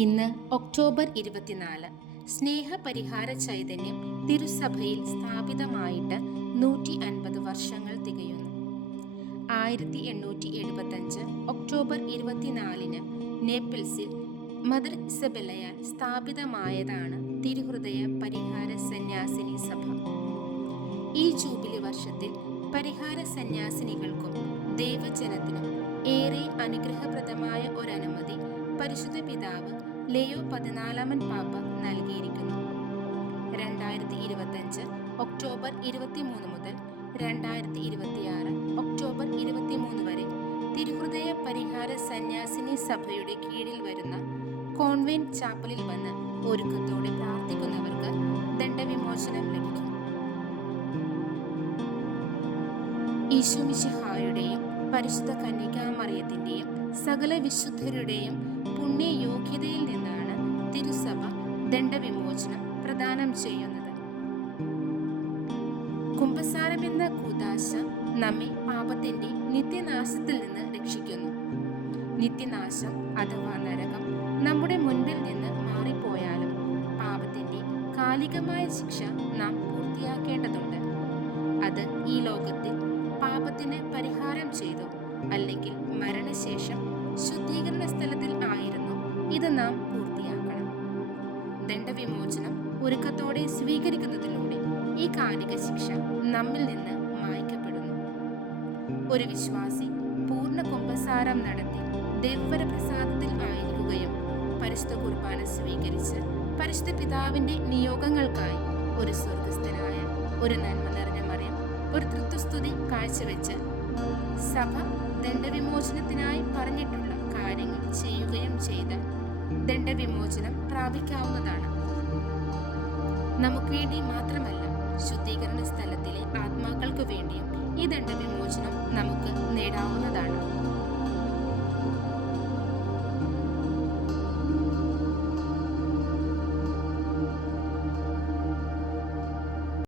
ഇന്ന് ഒക്ടോബർ 24. സ്നേഹപരിഹാര ചൈതന്യം തിരുസഭയിൽ സ്ഥാപിതമായിട്ട് 150 വർഷങ്ങൾ തികയുന്നു. 1875 ഒക്ടോബർ 24 നേപ്പിൾസിൽ മദർ ഇസബെല്ലയാൽ സ്ഥാപിതമായതാണ് തിരുഹൃദയ പരിഹാര സന്യാസിനി സഭ. ഈ ജൂബിലി വർഷത്തിൽ പരിഹാര സന്യാസിനികൾക്കും ദൈവജനത്തിനും ഏറെ അനുഗ്രഹപ്രദമായ ഒരനുമതി പരിശുദ്ധ പിതാവ് ലെയോ 14 പാപ്പ നൽകിയിരിക്കുന്നു. 2025 ഒക്ടോബർ 23 മുതൽ 2026 ഒക്ടോബർ 23 വരെ തിരുഹൃദയ പരിഹാര സന്യാസിനി സഭയുടെ കീഴിൽ വരുന്ന കോൺവെന്റ് ചാപ്പലിൽ വന്ന് ഒരുക്കത്തോടെ പ്രാർത്ഥിക്കുന്നവർക്ക് ദണ്ഡവിമോചനം ലഭിക്കും. ഈശോമിശിഹായുടെയും പരിശുദ്ധ കന്യകാമറിയത്തിന്റെയും സകല വിശുദ്ധരുടെയും പുണ്യയോഗ്യതയിൽ നിന്നാണ് തിരുസഭ ദണ്ഡവിമോചനം പ്രദാനം ചെയ്യുന്നത്. കുമ്പസാരമെന്ന കൂദാശ നമ്മെ പാപത്തിന്റെ നിത്യനാശത്തിൽ നിന്ന് രക്ഷിക്കുന്നു. നിത്യനാശം അഥവാ നരകം നമ്മുടെ മുൻപിൽ നിന്ന് മാറിപ്പോയാലും പാപത്തിന്റെ കാലികമായ ശിക്ഷ നാം പൂർത്തിയാക്കേണ്ടതുണ്ട്. അത് ഈ ലോകത്തിൽ പാപത്തിന് പരിഹാരം ചെയ്തോ അല്ലെങ്കിൽ മരണശേഷം ശുദ്ധീകരണ സ്ഥലത്തിൽ ആയിരുന്നു ഇത് നാം പൂർത്തിയാക്കണം. ദണ്ഡവിമോചനം ഒരുക്കത്തോടെ സ്വീകരിക്കുന്നതിലൂടെ ഈ കാലിക ശിക്ഷ നമ്മിൽ നിന്ന് മായ്ക്കപ്പെടുന്നു. ഒരു വിശ്വാസി പൂർണ്ണ കുമ്പസാരം നടത്തി ദൈവവര പ്രസാദത്തിൽ ആയിരിക്കുകയും പരിശുദ്ധ കുർബാന സ്വീകരിച്ച് പരിശുദ്ധ പിതാവിന്റെ നിയോഗങ്ങൾക്കായി ഒരു സ്വർഗസ്ഥനായ ഒരു നന്മ നിറഞ്ഞ മറിയം ഒരു തൃത്വസ്തുതി കാഴ്ചവെച്ച് സഭ ദണ്ഡവിമോചനത്തിനായി പറഞ്ഞിട്ടുള്ള കാര്യങ്ങൾ ചെയ്യുകയും ചെയ്ത് ദണ്ഡവിമോചനം പ്രാപിക്കാവുന്നതാണ്. നമുക്ക് വേണ്ടി മാത്രമല്ല, ശുദ്ധീകരണ സ്ഥലത്തിലെ ആത്മാക്കൾക്ക് വേണ്ടിയും ഈ ദണ്ഡവിമോചനം നമുക്ക് നേടാവുന്നതാണ്.